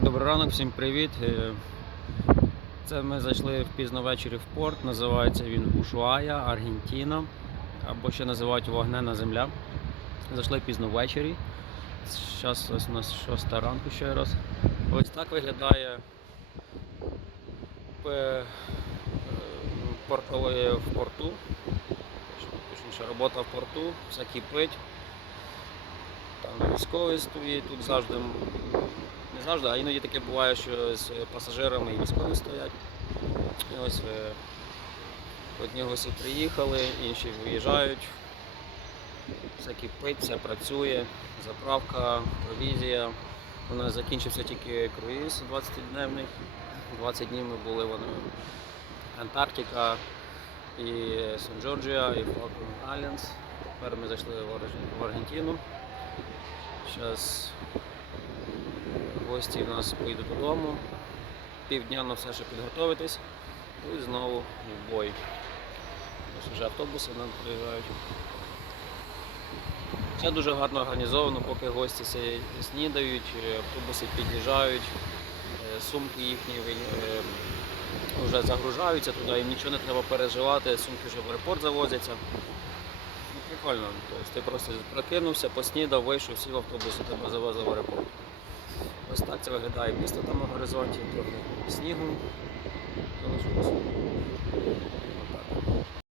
Добрий ранок, всім привіт. Е, Це ми зайшли пізно ввечері в порт. Називається він Ушуая, Аргентина, або ще називають Вогнена земля. Зайшли пізно ввечері. Зараз ось у нас 6 ранку ще раз. Ось так виглядає е, в порту. Точніше, робота в порту, все кипить. Там військовий стоїть, тут завжди, завжди, а іноді таке буває, що з пасажирами і військові стоять. І ось е, одні гості приїхали, інші виїжджають. Все кипить, все працює, заправка, провізія. У нас закінчився тільки круїз 20-дневний. 20 днів ми були вони Антарктика і Сан-Джорджія, і Falkland Islands. Тепер ми зайшли в Аргентину. Зараз гості в нас поїдуть додому. Півдня на все ще підготуватись. І знову в бой. Ось вже автобуси нам приїжджають. Все дуже гарно організовано, поки гості снідають, е, автобуси під'їжджають, е, сумки їхні е, вже загружаються туди, їм нічого не треба переживати, сумки вже в аеропорт завозяться. Ну, прикольно. Тобто ти просто прокинувся, поснідав, вийшов, сів автобус і тебе завезли в аеропорт. Ось так це виглядає місто там на горизонті, трохи снігу залишилося.